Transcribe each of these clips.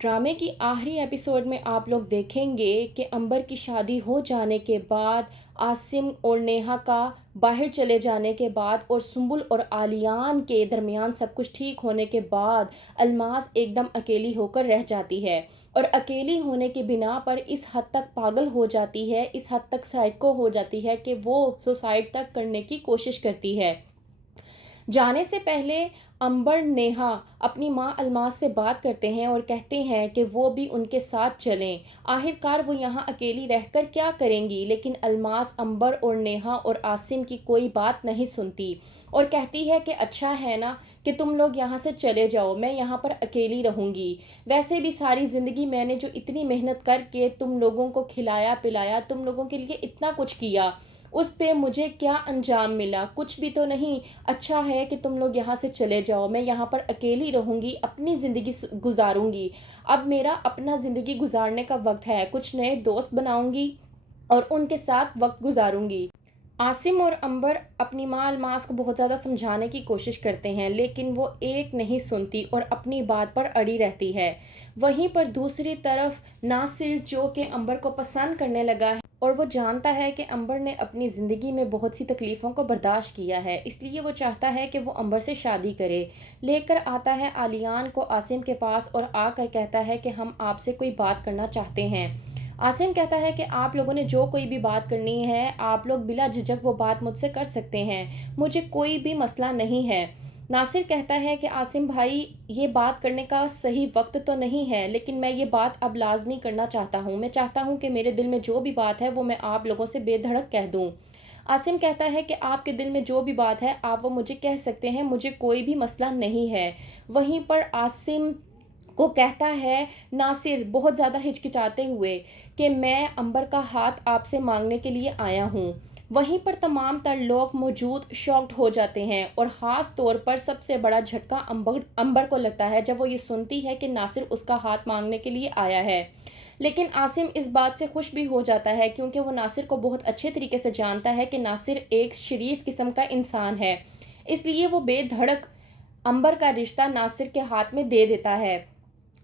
ड्रामे की आखिरी एपिसोड में आप लोग देखेंगे कि अंबर की शादी हो जाने के बाद, आसिम और नेहा का बाहर चले जाने के बाद और सुंबुल और आलियान के दरमियान सब कुछ ठीक होने के बाद अल्मास एकदम अकेली होकर रह जाती है। और अकेली होने की बिना पर इस हद तक पागल हो जाती है, इस हद तक साइको हो जाती है कि वो सुसाइड तक करने की कोशिश करती है। जाने से पहले अंबर नेहा अपनी माँ अल्मास से बात करते हैं और कहते हैं कि वो भी उनके साथ चलें। आखिरकार वो यहाँ अकेली रहकर क्या करेंगी, लेकिन अल्मास अंबर और नेहा और आसिम की कोई बात नहीं सुनती और कहती है कि अच्छा है ना कि तुम लोग यहाँ से चले जाओ, मैं यहाँ पर अकेली रहूँगी। वैसे भी सारी ज़िंदगी मैंने जो इतनी मेहनत करके तुम लोगों को खिलाया पिलाया, तुम लोगों के लिए इतना कुछ किया, उस पे मुझे क्या अंजाम मिला? कुछ भी तो नहीं। अच्छा है कि तुम लोग यहाँ से चले जाओ, मैं यहाँ पर अकेली रहूँगी, अपनी ज़िंदगी गुजारूँगी। अब मेरा अपना ज़िंदगी गुजारने का वक्त है, कुछ नए दोस्त बनाऊँगी और उनके साथ वक्त गुजारूँगी। आसिम और अंबर अपनी माँ अल्मास को बहुत ज़्यादा समझाने की कोशिश करते हैं, लेकिन वो एक नहीं सुनती और अपनी बात पर अड़ी रहती है। वहीं पर दूसरी तरफ नासिर, जो कि अंबर को पसंद करने लगा है और वो जानता है कि अंबर ने अपनी ज़िंदगी में बहुत सी तकलीफ़ों को बर्दाश्त किया है, इसलिए वो चाहता है कि वो अंबर से शादी करे। लेकर आता है आलियान को आसिम के पास और आकर कहता है कि हम आपसे कोई बात करना चाहते हैं। आसिम कहता है कि आप लोगों ने जो कोई भी बात करनी है, आप लोग बिला झिझक वो बात मुझसे कर सकते हैं, मुझे कोई भी मसला नहीं है। नासिर कहता है कि आसिम भाई, ये बात करने का सही वक्त तो नहीं है, लेकिन मैं ये बात अब लाजमी करना चाहता हूँ। मैं चाहता हूँ कि मेरे दिल में जो भी बात है वो मैं आप लोगों से बेधड़क कह दूँ। आसिम कहता है कि आपके दिल में जो भी बात है आप वो मुझे कह सकते हैं, मुझे कोई भी मसला नहीं है। वहीं पर आसिम को कहता है नासिर बहुत ज़्यादा हिचकिचाते हुए कि मैं अंबर का हाथ आपसे मांगने के लिए आया हूँ। वहीं पर तमाम तर लोग मौजूद शॉक्ड हो जाते हैं और ख़ास तौर पर सबसे बड़ा झटका अंबर को लगता है जब वो ये सुनती है कि नासिर उसका हाथ मांगने के लिए आया है। लेकिन आसिम इस बात से खुश भी हो जाता है क्योंकि वो नासिर को बहुत अच्छे तरीके से जानता है कि नासिर एक शरीफ किस्म का इंसान है, इसलिए वो बेधड़क अंबर का रिश्ता नासिर के हाथ में दे देता है।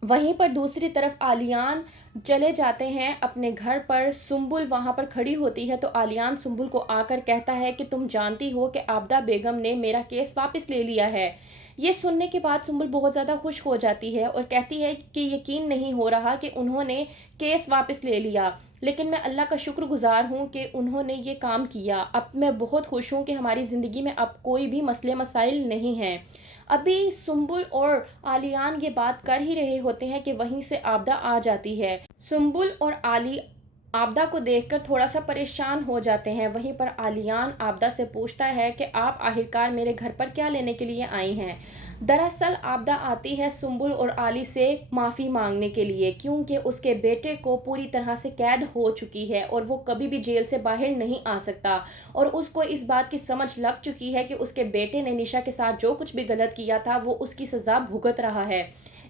वहीं पर दूसरी तरफ आलियान चले जाते हैं अपने घर पर। सुंबुल वहां पर खड़ी होती है तो आलियान सुंबुल को आकर कहता है कि तुम जानती हो कि आबदा बेगम ने मेरा केस वापस ले लिया है। ये सुनने के बाद सुंबुल बहुत ज़्यादा खुश हो जाती है और कहती है कि यकीन नहीं हो रहा कि उन्होंने केस वापस ले लिया, लेकिन मैं अल्लाह का शुक्रगुजार हूँ कि उन्होंने ये काम किया। अब मैं बहुत खुश हूँ कि हमारी ज़िंदगी में अब कोई भी मसले मसाइल नहीं हैं। अभी सुंबुल और आलियान ये बात कर ही रहे होते हैं कि वहीं से आबदा आ जाती है। सुंबुल और आली आबदा को देखकर थोड़ा सा परेशान हो जाते हैं। वहीं पर आलियान आबदा से पूछता है कि आप आखिरकार मेरे घर पर क्या लेने के लिए आई हैं। दरअसल आबदा आती है सुंबुल और आली से माफ़ी मांगने के लिए, क्योंकि उसके बेटे को पूरी तरह से कैद हो चुकी है और वो कभी भी जेल से बाहर नहीं आ सकता और उसको इस बात की समझ लग चुकी है कि उसके बेटे ने निशा के साथ जो कुछ भी गलत किया था वो उसकी सज़ा भुगत रहा है।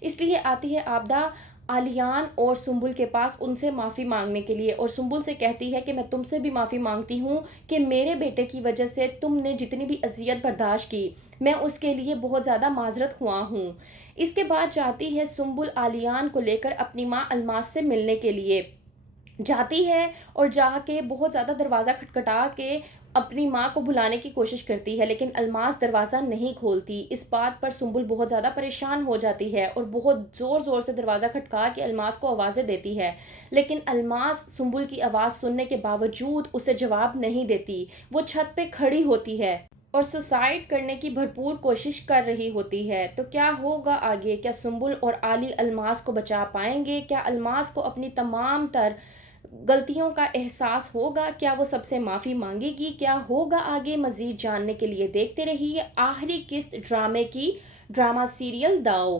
इसलिए आती है आबदा आलियान और सुंबुल के पास उनसे माफ़ी मांगने के लिए और सुंबुल से कहती है कि मैं तुमसे भी माफ़ी मांगती हूँ कि मेरे बेटे की वजह से तुमने जितनी भी अजियत बर्दाश्त की, मैं उसके लिए बहुत ज़्यादा माजरत हुआ हूँ। इसके बाद जाती है सुंबुल आलियान को लेकर अपनी माँ अल्मास से मिलने के लिए। जाती है और जाके बहुत ज़्यादा दरवाज़ा खटखटा के अपनी माँ को बुलाने की कोशिश करती है, लेकिन अल्मास दरवाज़ा नहीं खोलती। इस बात पर सुंबुल बहुत ज़्यादा परेशान हो जाती है और बहुत ज़ोर ज़ोर से दरवाज़ा खटका के अल्मास को आवाज़ें देती है, लेकिन अल्मास सुंबुल की आवाज़ सुनने के बावजूद उसे जवाब नहीं देती। वो छत पे खड़ी होती है और सुसाइड करने की भरपूर कोशिश कर रही होती है। तो क्या होगा आगे? क्या सुंबुल और आली अल्मास को बचा पाएंगे? क्या अल्मास को अपनी तमाम तर गलतियों का एहसास होगा? क्या वो सबसे माफ़ी मांगेगी? क्या होगा आगे? मज़ीद जानने के लिए देखते रहिए आखिरी किस्त ड्रामे की ड्रामा सीरियल दाव।